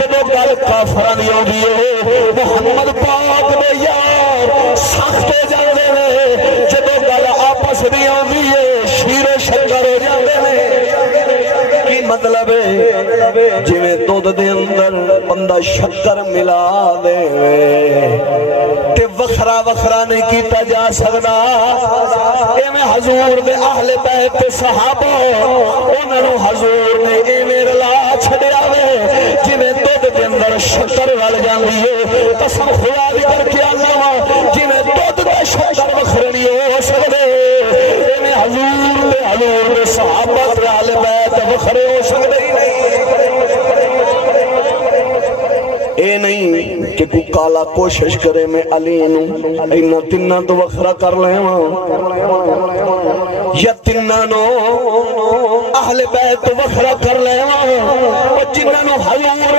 جدو گل کافراں دی ہوندی ہے محمد پاک دے یار سخت ہو جاندے نے، جدو گل آپس دی ہوندی ہے شیر و شکر ہو جاندے نے۔ کی مطلب ہے جویں دودھ دے اندر بندہ شکر ملا دے تے وکھرا وکھرا نہیں کیتا جا سکدا، ایویں حضور دے اہل بیت تے صحابہ انہاں نوں حضور نے ایویں رلا چھڈیا وے جویں دودھ دے اندر شکر رل جاندی ہے۔ قسم خدا دی کر کے اللہ جویں دودھ دے شکر وکھرے نہیں ہو سکدے ایویں حضور دے صحابہ تے اہل بیت وکھرے ہو سکدے ہی نہیں۔ اے نہیں کہ کوئی کالا کوشش کرے میں علی نوں اینا تنہ تو وکھرا کر لیواں، یا تنہ نو اہل بیت وکھرا کر لیواں، جنہاں نوں حضور